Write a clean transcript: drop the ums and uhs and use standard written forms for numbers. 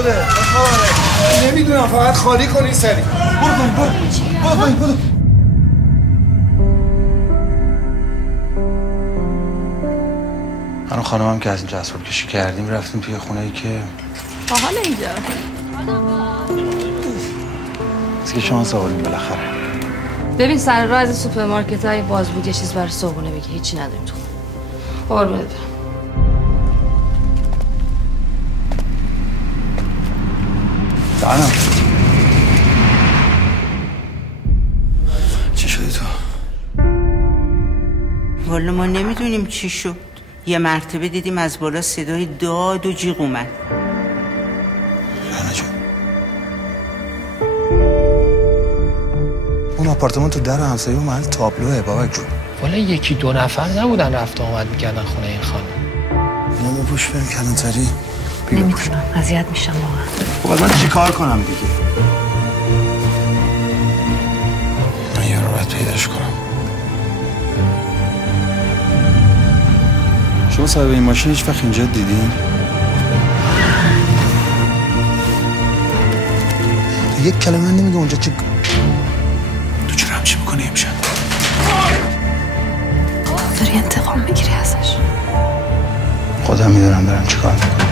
شده؟ نمیدونم، فقط خالی کنی سری. برو. من و خانمم که از اینجا اسباب کشی کردیم رفتیم توی خونه‌ای که باحال اینجا. از که شانس آوردیم بالاخره. ببین سر راه از سوپرمارکت‌های باز بود یه چیز برای صبحونه بگی، هیچی نداریم تو. قربونت برم. دانم چی شدی تو؟ والا ما نمیدونیم چی شد. یه مرتبه دیدیم از بالا صدای داد و جیغ اومد. رنا جون اون آپارتمان تو در همسایه و محل تابلوه بابک جون. والا یکی دو نفر نبودن رفت آمد میکردن خونه این خانم. اینو بپوش بریم کلانتری. نمیتونم، اذیت میشم واقعا. خب من چی کار کنم دیگه؟ من یه رو باید پیداش کنم. شما صاحب این ماشین هیچ وقت اینجا دیدین؟ تو یک کلمه نمیگه اونجا چه؟ تو چرا همچی میکنی امشب؟ داری انتقام میگیری ازش. خودم میدونم دارم چی کار میکنم.